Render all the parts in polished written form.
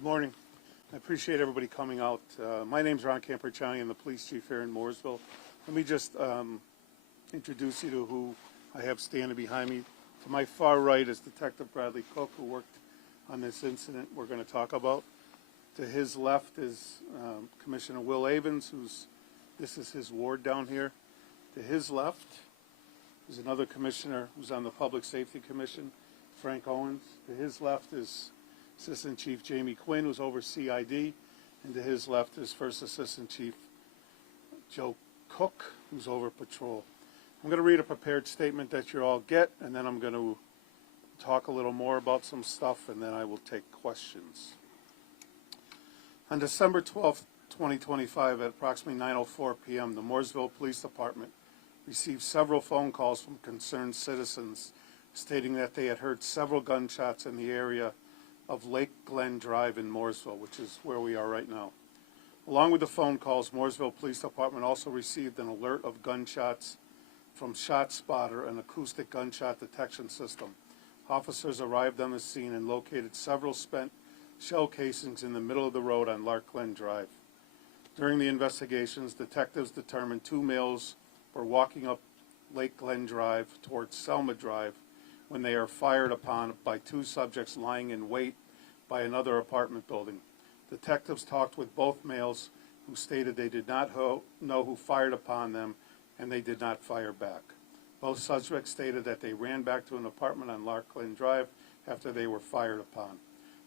Good morning. I appreciate everybody coming out. My name's Ron Camperciani. I'm the police chief here in Mooresville. Let me just introduce you to who I have standing behind me. To my far right is Detective Bradley Cook, who worked on this incident we're going to talk about. To his left is Commissioner Will Avens, this is his ward down here. To his left is another commissioner who's on the Public Safety Commission, Frank Owens. To his left is Assistant Chief Jamie Quinn, who's over CID, and to his left is First Assistant Chief Joe Cook, who's over patrol. I'm going to read a prepared statement that you all get, and then I'm going to talk a little more about some stuff, and then I will take questions. On December 12th, 2025, at approximately 9:04 p.m., the Mooresville Police Department received several phone calls from concerned citizens stating that they had heard several gunshots in the area of Lake Glen Drive in Mooresville, which is where we are right now. Along with the phone calls, Mooresville Police Department also received an alert of gunshots from ShotSpotter, an acoustic gunshot detection system. Officers arrived on the scene and located several spent shell casings in the middle of the road on Lake Glen Drive. During the investigations, detectives determined two males were walking up Lake Glen Drive towards Selma Drive when they are fired upon by two subjects lying in wait by another apartment building. Detectives talked with both males, who stated they did not know who fired upon them and they did not fire back. Both subjects stated that they ran back to an apartment on Lake Glen Drive after they were fired upon.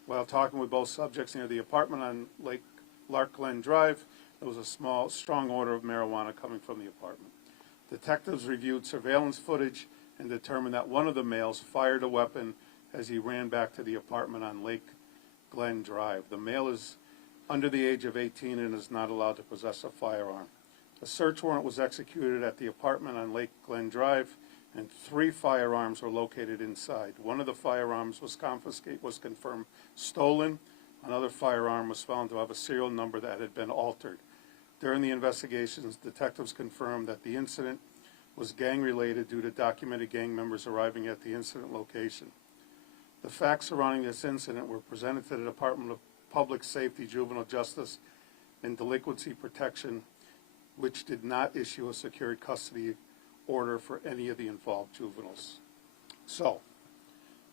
While talking with both subjects near the apartment on Lake Glen Drive, there was a strong odor of marijuana coming from the apartment. Detectives reviewed surveillance footage and determined that one of the males fired a weapon as he ran back to the apartment on Lake Glen Drive. The male is under the age of 18 and is not allowed to possess a firearm. A search warrant was executed at the apartment on Lake Glen Drive, and 3 firearms were located inside. One of the firearms was confirmed stolen. Another firearm was found to have a serial number that had been altered. During the investigations, detectives confirmed that the incident was gang-related due to documented gang members arriving at the incident location. The facts surrounding this incident were presented to the Department of Public Safety, Juvenile Justice, and Delinquency Protection, which did not issue a secured custody order for any of the involved juveniles. So,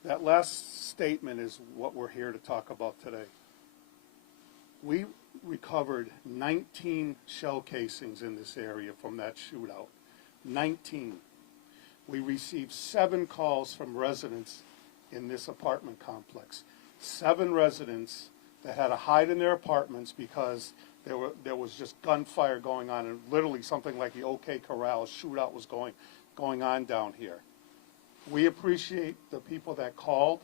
that last statement is what we're here to talk about today. We recovered 19 shell casings in this area from that shootout. 19. We received 7 calls from residents in this apartment complex. 7 residents that had to hide in their apartments because there was just gunfire going on, and literally something like the OK Corral shootout was going on down here. We appreciate the people that called.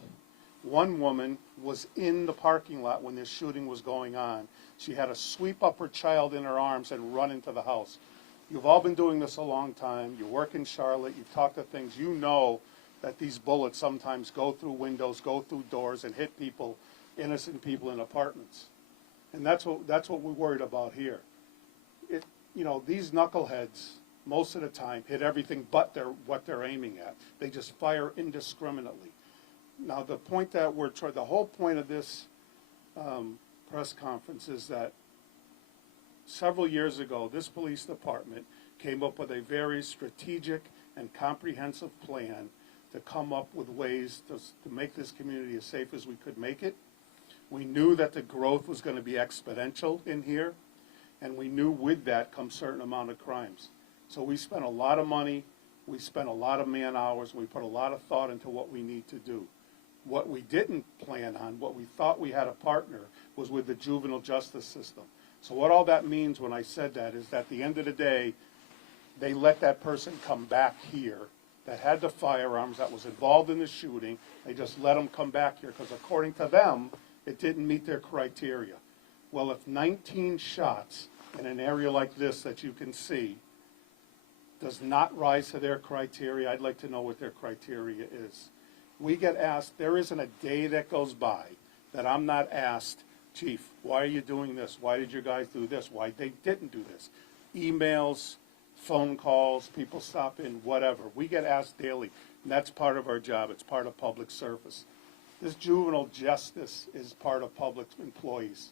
One woman was in the parking lot when this shooting was going on. She had to sweep up her child in her arms and run into the house. You've all been doing this a long time. You work in Charlotte. You talk to things. You know that these bullets sometimes go through windows, go through doors, and hit people, innocent people in apartments. And that's what we're worried about here. These knuckleheads, most of the time, hit everything but what they're aiming at. They just fire indiscriminately. Now, the whole point of this press conference is that several years ago, this police department came up with a very strategic and comprehensive plan to come up with ways to make this community as safe as we could make it. We knew that the growth was going to be exponential in here, and we knew with that comes a certain amount of crimes. So we spent a lot of money, we spent a lot of man hours, we put a lot of thought into what we need to do. What we didn't plan on, what we thought we had a partner, was with the juvenile justice system. So what all that means when I said that is that at the end of the day, they let that person come back here that had the firearms, that was involved in the shooting. They just let them come back here because according to them, it didn't meet their criteria. Well, if 19 shots in an area like this that you can see does not rise to their criteria, I'd like to know what their criteria is. We get asked, there isn't a day that goes by that I'm not asked, Chief, why are you doing this? Why did you guys do this? Why they didn't do this? Emails, phone calls, people stop in, whatever. We get asked daily, and that's part of our job. It's part of public service. This juvenile justice is part of public employees.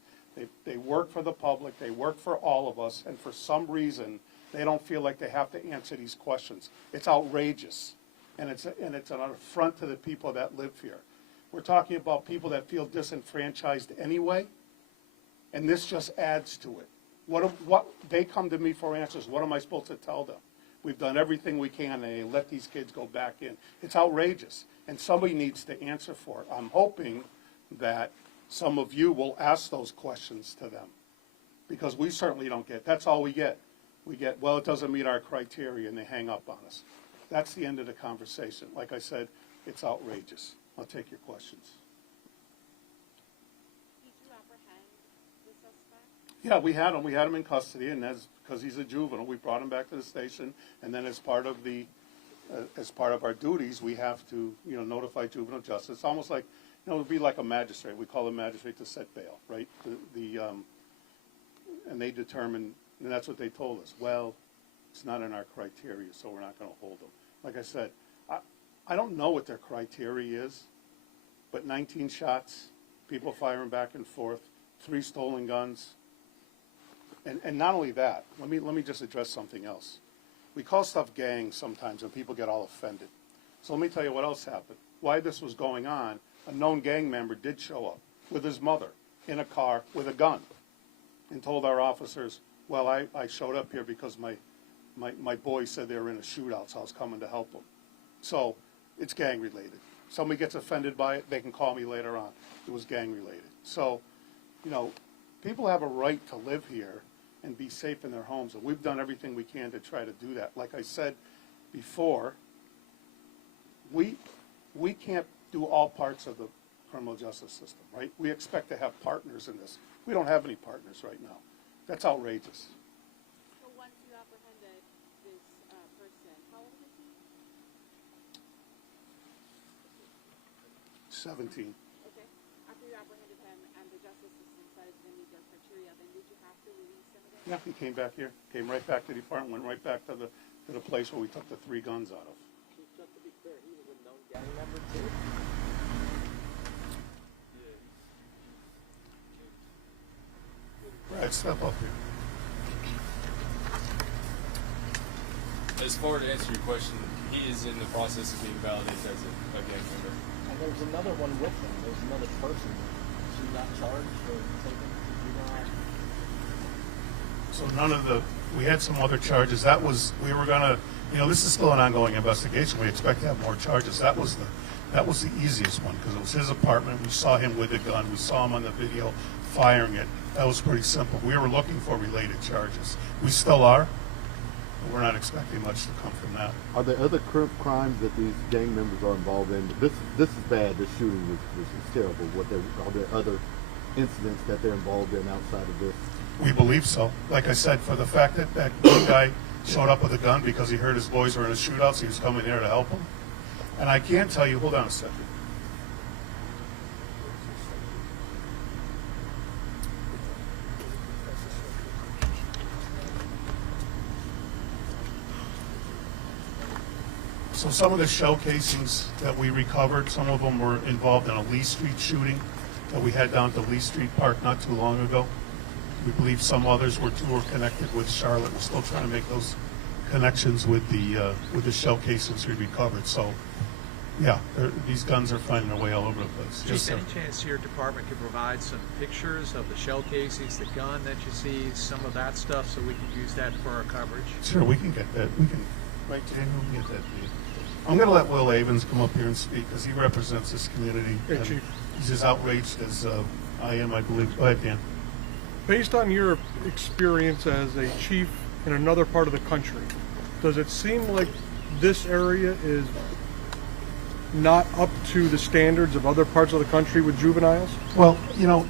They work for the public, they work for all of us, and for some reason, they don't feel like they have to answer these questions. It's outrageous, and it's an affront to the people that live here. We're talking about people that feel disenfranchised anyway, and this just adds to it. What they come to me for answers. What am I supposed to tell them? We've done everything we can, and they let these kids go back in. It's outrageous, and somebody needs to answer for it. I'm hoping that some of you will ask those questions to them, because we certainly don't get. That's all we get. We get, well, it doesn't meet our criteria, and they hang up on us. That's the end of the conversation. Like I said, it's outrageous. I'll take your questions. Did you apprehend the suspect? Yeah, we had him. We had him in custody, and that's because he's a juvenile. We brought him back to the station, and then as part of our duties, we have to, notify juvenile justice. It's almost like, it would be like a magistrate. We call a magistrate to set bail, right? And they determine, and that's what they told us. Well, it's not in our criteria, so we're not going to hold them. Like I said, I don't know what their criteria is, but 19 shots, people firing back and forth, 3 stolen guns. And not only that, let me just address something else. We call stuff gangs sometimes, and people get all offended. So let me tell you what else happened. Why this was going on, a known gang member did show up with his mother in a car with a gun and told our officers, well, I showed up here because my boys said they were in a shootout, so I was coming to help them. So it's gang related. Somebody gets offended by it, they can call me later on. It was gang related. So, people have a right to live here and be safe in their homes, and we've done everything we can to try to do that. Like I said before, we can't do all parts of the criminal justice system, right? We expect to have partners in this. We don't have any partners right now. That's outrageous. So once you apprehended this person, how old is he? 17. Okay. After you apprehended him and the justice system said they meet their criteria, then did you have to release him again? Yeah, he came back here, came right back to the department, went right back to the place where we took the 3 guns out of. Just to be clear, he was a known gang member too? Brad, step up here. As far to answer your question, he is in the process of being validated as a gang member. And there's another one with him. There's another person. She not charged or taken? So none of we had some other charges. We were gonna, this is still an ongoing investigation. We expect to have more charges. That was the easiest one because it was his apartment. We saw him with a gun. We saw him on the video firing it. That was pretty simple. We were looking for related charges. We still are. But we're not expecting much to come from that. Are there other crimes that these gang members are involved in? This is bad. This shooting was terrible. Are there other incidents that they're involved in outside of this? We believe so. Like I said, for the fact that one guy showed up with a gun because he heard his boys were in a shootout, so he was coming there to help them. And I can tell you, hold on a second. So some of the shell casings that we recovered, some of them were involved in a Lee Street shooting that we had down to Lee Street Park not too long ago. We believe some others were connected with Charlotte. We're still trying to make those connections with the shell casings we recovered. So, yeah, these guns are finding their way all over the place. Chief, any chance your department could provide some pictures of the shell casings, the gun that you see, some of that stuff, so we can use that for our coverage? Sure, we can get that. We can, right, Daniel, we can get that. I'm going to let Will Avens come up here and speak because he represents this community. Hey, Chief. He's as outraged as I am, I believe. Go ahead, Dan. Based on your experience as a chief in another part of the country, does it seem like this area is not up to the standards of other parts of the country with juveniles? Well,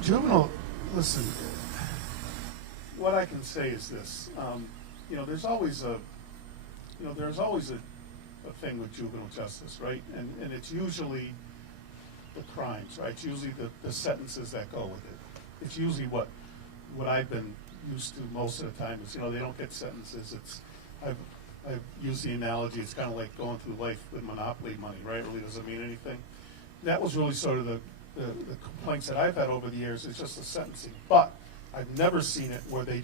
juvenile, listen, what I can say is this. There's always a thing with juvenile justice, right? And it's usually the crimes, right? It's usually the sentences that go with it. It's usually what I've been used to most of the time is, they don't get sentences. I've used the analogy, it's kind of like going through life with Monopoly money, right? It really doesn't mean anything. that was really sort of the complaints that I've had over the years. It's just the sentencing. But I've never seen it where they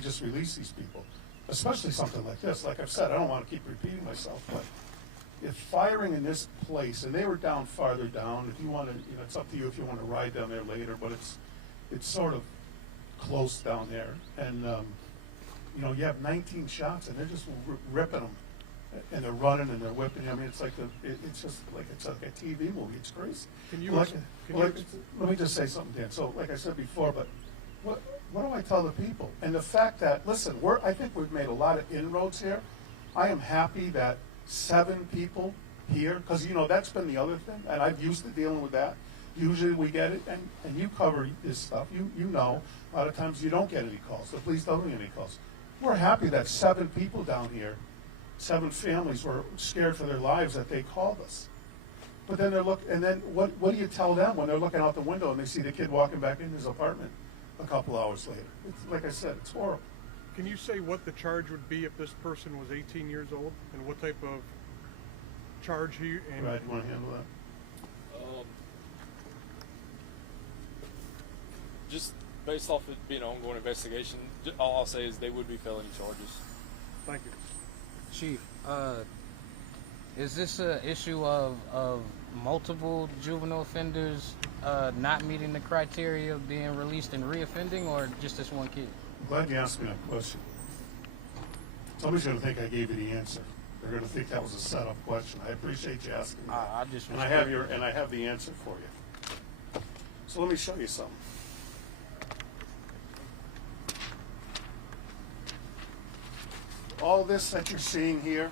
just release these people, especially something like this. Like I've said, I don't want to keep repeating myself, but if firing in this place, and they were down farther down, if you want to, it's up to you if you want to ride down there later, but it's sort of close down there. And, you have 19 shots, and they're just ripping them. And they're running and they're whipping. I mean, it's like it's just like it's like a TV movie. It's crazy. Let me just say something, Dan. So, like I said before, but what do I tell the people? And the fact that, listen, I think we've made a lot of inroads here. I am happy that 7 people here, because that's been the other thing, and I've used to dealing with that. Usually we get it, and you cover this stuff. You know, a lot of times you don't get any calls. The police don't get any calls. We're happy that 7 people down here. 7 families were scared for their lives that they called us. But then what do you tell them when they're looking out the window and they see the kid walking back in his apartment a couple hours later? It's, like I said, it's horrible. Can you say what the charge would be if this person was 18 years old, and what type of charge he? Brad, you want to handle that? Just based off it being an ongoing investigation, all I'll say is they would be felony charges. Thank you. Chief, is this an issue of multiple juvenile offenders not meeting the criteria of being released and reoffending, or just this one kid? I'm glad you asked me that question. Somebody's going to think I gave you the answer. They're going to think that was a setup question. I appreciate you asking that. I have the answer for you. So let me show you something. All this that you're seeing here,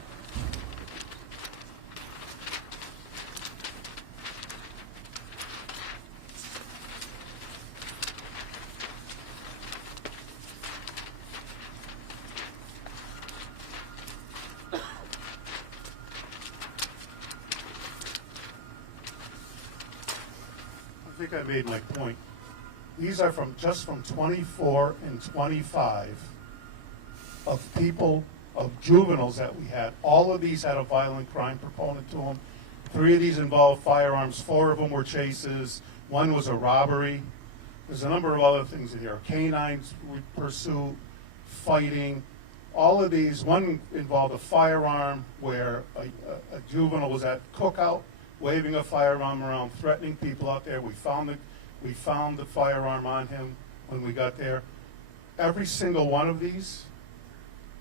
I think I made my point. These are just from 24 and 25 of people, of juveniles that we had. All of these had a violent crime proponent to them. 3 of these involved firearms. 4 of them were chases. 1 was a robbery. There's a number of other things in here. Canines pursuit, fighting. All of these, 1 involved a firearm where a juvenile was at cookout, waving a firearm around, threatening people out there. We found the firearm on him when we got there. Every single one of these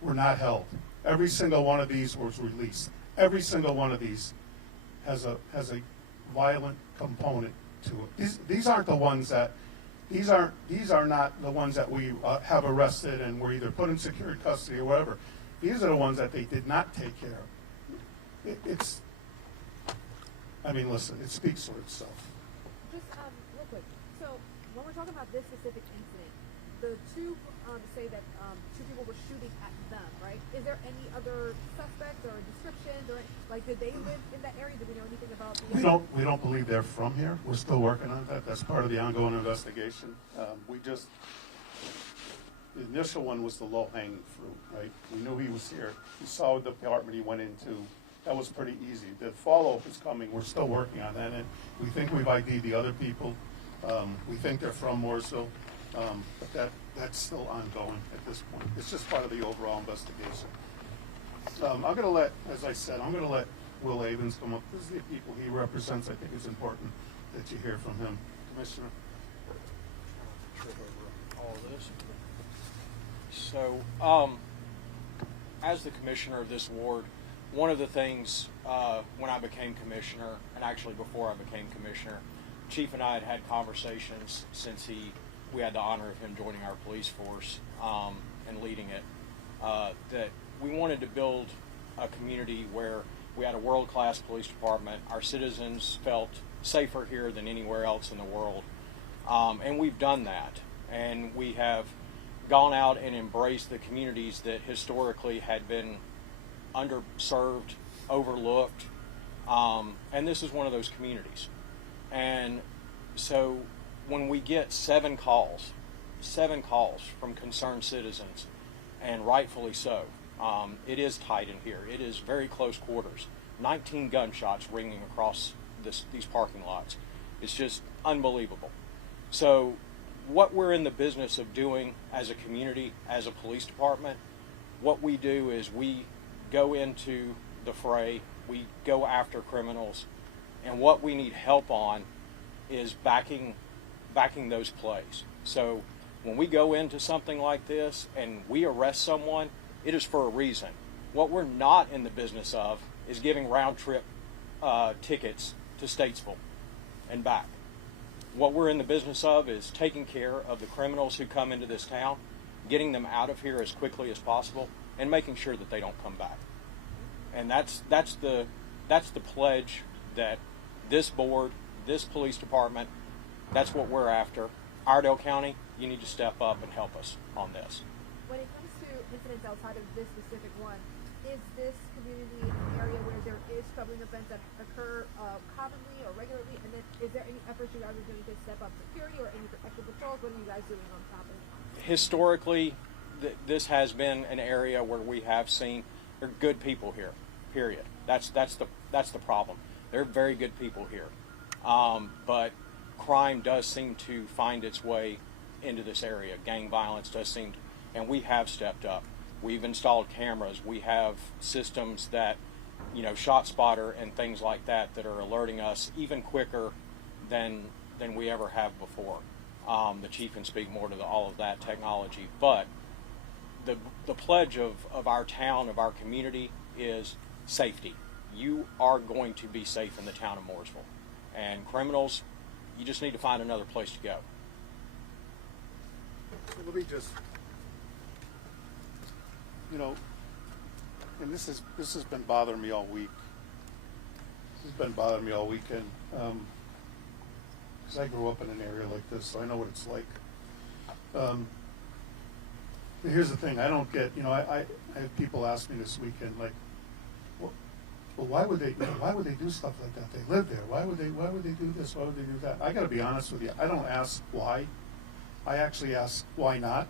were not held. Every single one of these was released. Every single one of these has a violent component to it. These aren't the ones that these are not the ones that we have arrested and were either put in secured custody or whatever. These are the ones that they did not take care of. Listen, it speaks for itself. Just real quick. So when we're talking about this specific incident, the 2 say that 2 people were shooting at them, right? Is there any other suspects or descriptions, or did they live in that area? Do we know anything about the? We don't believe they're from here. We're still working on that. That's part of the ongoing investigation. The initial one was the low-hanging fruit, right? We knew he was here. We saw the apartment he went into. That was pretty easy. The follow-up is coming. We're still working on that, and we think we've ID'd the other people. We think they're from Mooresville, but that's still ongoing at this point. It's just part of the overall investigation. I'm going to let Will Avens come up. This is the people he represents. I think it's important that you hear from him. Commissioner. Trip over all this. So, as the commissioner of this ward, one of the things when I became commissioner, and actually before I became commissioner, Chief and I had had conversations since we had the honor of him joining our police force and leading it, that we wanted to build a community where we had a world-class police department. Our citizens felt safer here than anywhere else in the world. And we've done that. And we have gone out and embraced the communities that historically had been underserved, overlooked. And this is one of those communities. And so when we get 7 calls from concerned citizens, and rightfully so, it is tight in here. It is very close quarters. 19 gunshots ringing across these parking lots. It's just unbelievable. So what we're in the business of doing as a community, as a police department, what we do is we go into the fray, we go after criminals, and what we need help on is backing those plays. So when we go into something like this and we arrest someone, it is for a reason. What we're not in the business of is giving round trip tickets to Statesville and back. What we're in the business of is taking care of the criminals who come into this town, getting them out of here as quickly as possible, and making sure that they don't come back. And that's the pledge that this board, this police department, that's what we're after. Iredell County, you need to step up and help us on this. When it comes to incidents outside of this specific one, is this community an area where there is troubling events that occur commonly or regularly? And then is there any efforts you guys are doing to step up security or any extra patrols? What are you guys doing on top of it? Historically, this has been an area where we have seen there are good people here. Period. That's the problem. There are very good people here, but crime does seem to find its way into this area. Gang violence does seem to, and we have stepped up. We've installed cameras. We have systems that, Shot Spotter and things like that are alerting us even quicker than we ever have before. The chief can speak more to all of that technology, but the pledge of our town, of our community, is safety. You are going to be safe in the town of Mooresville, and criminals, you just need to find another place to go. Let me just, and this has been bothering me all week. This has been bothering me all weekend, because I grew up in an area like this, so I know what it's like. Here's the thing: I don't get. I had people ask me this weekend, like, well, why would they? Why would they do stuff like that? They live there. Why would they do this? Why would they do that? I got to be honest with you. I don't ask why. I actually ask why not.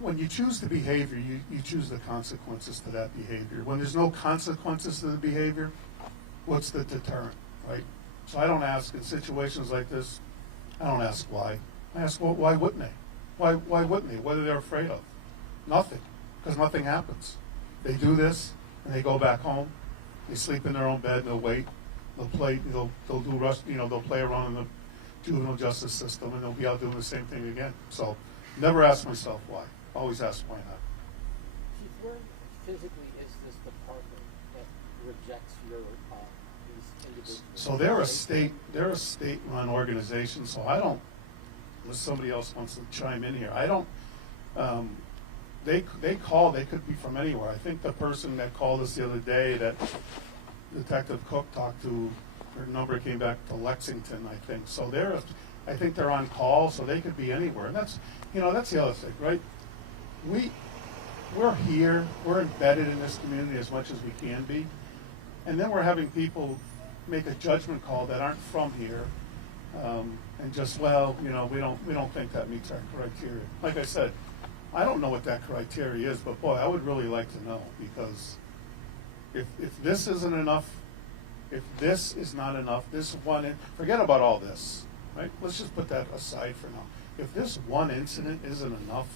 When you choose the behavior, you choose the consequences to that behavior. When there's no consequences to the behavior, what's the deterrent, right? So I don't ask in situations like this. I don't ask why. I ask, well, why wouldn't they? Why wouldn't they? What are they afraid of? Nothing, because nothing happens. They do this, and they go back home. They sleep in their own bed. They'll wait. They'll play. They'll do rust. They'll play around in the juvenile justice system, and they'll be out doing the same thing again. So, never ask myself why. Always ask why not. Chief, where physically is this department that rejects your these individuals? So they're a state-run organization. So I don't. Unless somebody else wants to chime in here, I don't. They call. They could be from anywhere. I think the person that called us the other day, that Detective Cook talked to, her number came back to Lexington, I think. So I think they're on call, so they could be anywhere. And that's the other thing, right? We're here. We're embedded in this community as much as we can be, and then we're having people make a judgment call that aren't from here. And just, we don't think that meets our criteria. Like I said, I don't know what that criteria is, but boy, I would really like to know, because if this isn't enough, if this is not enough, forget about all this, right? Let's just put that aside for now. If this one incident isn't enough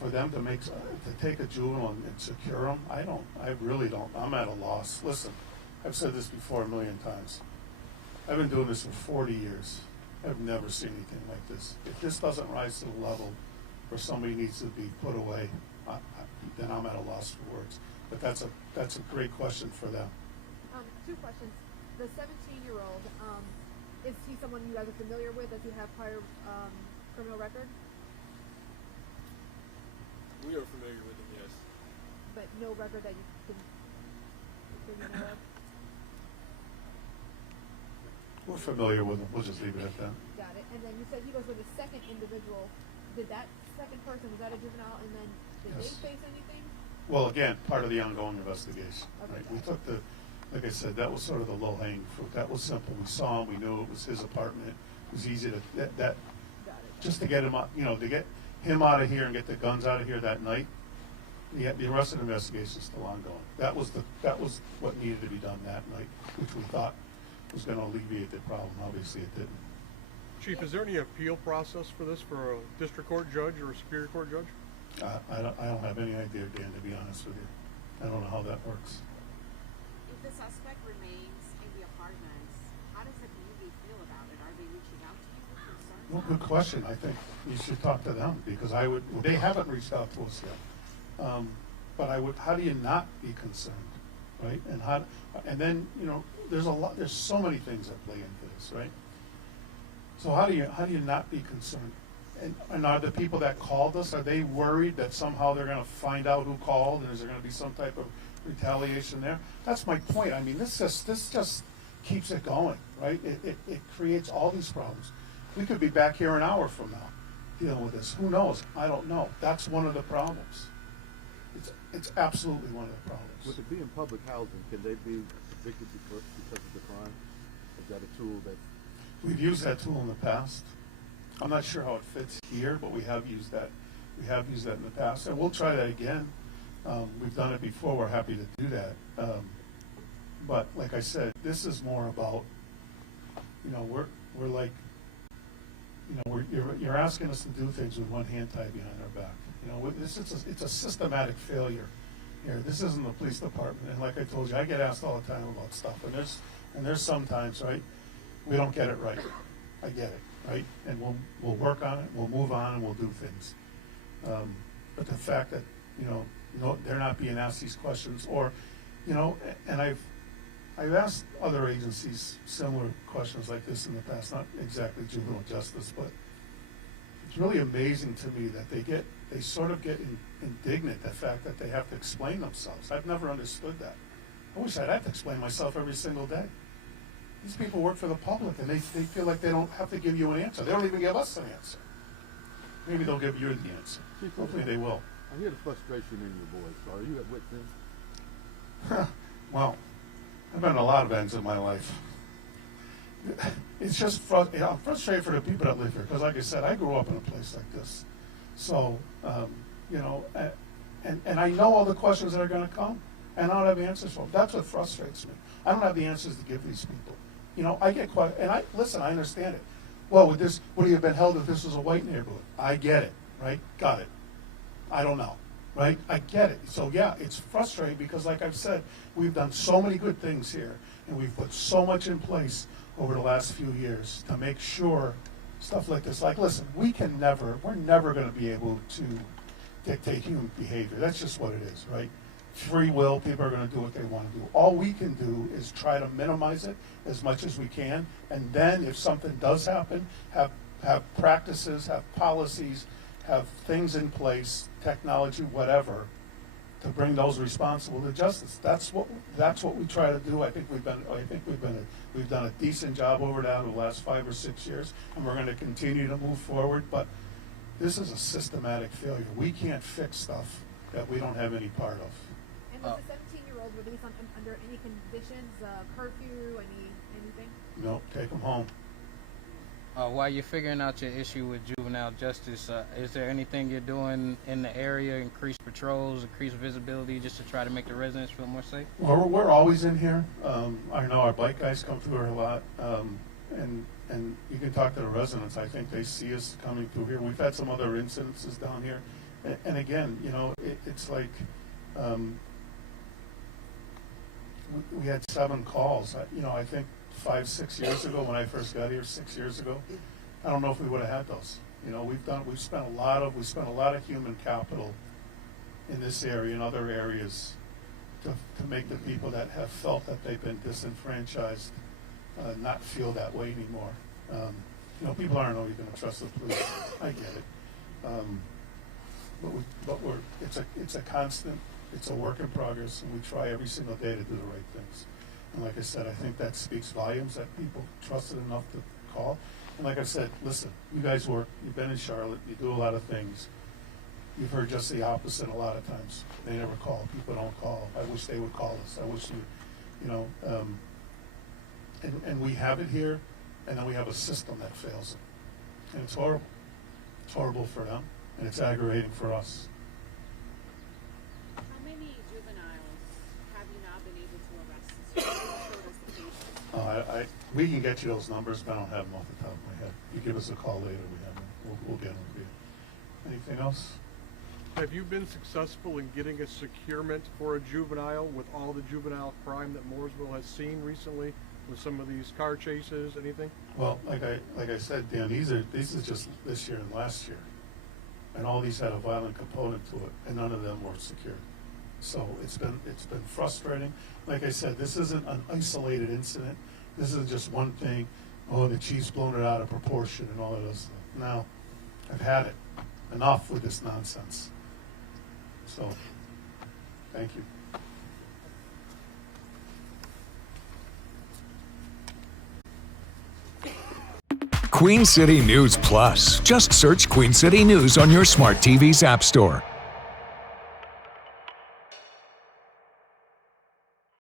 for them to take a juvenile and secure them, I really don't. I'm at a loss. Listen, I've said this before a million times. I've been doing this for 40 years. I've never seen anything like this. If this doesn't rise to the level where somebody needs to be put away, then I'm at a loss for words. But that's a great question for them. Two questions. The 17-year-old, is he someone you guys are familiar with? Does he have prior criminal record? We are familiar with him, yes. But no record that you can know of? We're familiar with them. We'll just leave it at that. Got it. And then you said he was with a second individual. Did that second person, was that a juvenile? And then did Yes. they face anything? Well, again, part of the ongoing investigation. Okay, Right? got We it. took like I said, that was sort of the low-hanging fruit. That was simple. We saw him. We knew it was his apartment. It was easy to that Got it. just to get him out, to get him out of here and get the guns out of here that night. The rest of the investigation is still ongoing. That was what needed to be done that night, which we thought was going to alleviate the problem. Obviously, it didn't. Chief, is there any appeal process for this for a district court judge or a superior court judge? I don't have any idea, Dan, to be honest with you. I don't know how that works. If the suspect remains in the apartments, how does the community feel about it? Are they reaching out to you with concerns? Well, good question. I think you should talk to them because they haven't reached out to us yet. But how do you not be concerned, right? And then, there's so many things that play into this, right? So how do you not be concerned? And are the people that called us, are they worried that somehow they're going to find out who called and is there going to be some type of retaliation there? That's my point. I mean, this just keeps it going, right? It creates all these problems. We could be back here an hour from now dealing with this. Who knows? I don't know. That's one of the problems. It's absolutely one of the problems. With it being public housing, can they be evicted because of the crime? Is that a tool that? We've used that tool in the past. I'm not sure how it fits here, but we have used that. We have used that in the past, and we'll try that again. We've done it before. We're happy to do that. But like I said, this is more about, we're like, you're asking us to do things with one hand tied behind our back. It's a systematic failure here. This isn't the police department, and like I told you, I get asked all the time about stuff, and there's sometimes, right, we don't get it right. I get it, right, and we'll work on it, we'll move on, and we'll do things. But the fact that they're not being asked these questions, or and I've asked other agencies similar questions like this in the past, not exactly juvenile justice, but it's really amazing to me that they sort of get indignant the fact that they have to explain themselves. I've never understood that. I wish I'd have to explain myself every single day. These people work for the public, and they feel like they don't have to give you an answer. They don't even give us an answer. Maybe they'll give you the answer. Hopefully they will. I hear the frustration in your voice. Are you at wit's end? Well, I've been in a lot of ends in my life. It's just I'm frustrated for the people that live here because, like I said, I grew up in a place like this. So, and I know all the questions that are going to come, and I don't have answers for them. That's what frustrates me. I don't have the answers to give these people. I get questions, and I understand it. Well, would you have been held if this was a white neighborhood? I get it, right? Got it. I don't know, right? I get it. So yeah, it's frustrating because, like I've said, we've done so many good things here, and we've put so much in place over the last few years to make sure stuff like this. Like, listen, we're never going to be able to dictate human behavior. That's just what it is, right? Free will, people are going to do what they want to do. All we can do is try to minimize it as much as we can, and then if something does happen, have practices, have policies, have things in place, technology, whatever, to bring those responsible to justice. That's what we try to do. I think we've done a decent job over that over the last 5 or 6 years, and we're going to continue to move forward. But this is a systematic failure. We can't fix stuff that we don't have any part of. And was the 17-year-old released under any conditions, curfew, anything? No, take them home. While you're figuring out your issue with juvenile justice, is there anything you're doing in the area, increase patrols, increase visibility, just to try to make the residents feel more safe? Well, we're always in here. I know our bike guys come through here a lot, and you can talk to the residents. I think they see us coming through here. We've had some other incidences down here, and again, it's like we had 7 calls. I think 5-6 years ago when I first got here, 6 years ago, I don't know if we would have had those. We've spent a lot of human capital in this area and other areas to make the people that have felt that they've been disenfranchised not feel that way anymore. People aren't always going to trust the police. I get it, but it's a constant. It's a work in progress, and we try every single day to do the right things. And like I said, I think that speaks volumes that people trusted enough to call. And like I said, listen, you guys work, you've been in Charlotte, you do a lot of things. You've heard just the opposite a lot of times. They never call. People don't call. I wish they would call us. I wish and we have it here, and then we have a system that fails it. And it's horrible. It's horrible for them, and it's aggravating for us. How many juveniles have you not been able to arrest since you showed us the cases? We can get you those numbers, but I don't have them off the top of my head. You give us a call later, we have them. We'll get them to you. Anything else? Have you been successful in getting a securement for a juvenile with all the juvenile crime that Mooresville has seen recently with some of these car chases, anything? Well, like I said, Dan, these is just this year and last year. And all these had a violent component to it, and none of them were secured. So it's been frustrating. Like I said, this isn't an isolated incident. This isn't just one thing. Oh, the chief's blown it out of proportion and all of this stuff. No, I've had it. Enough with this nonsense. So, thank you. Queen City News Plus. Just search Queen City News on your smart TV's app store.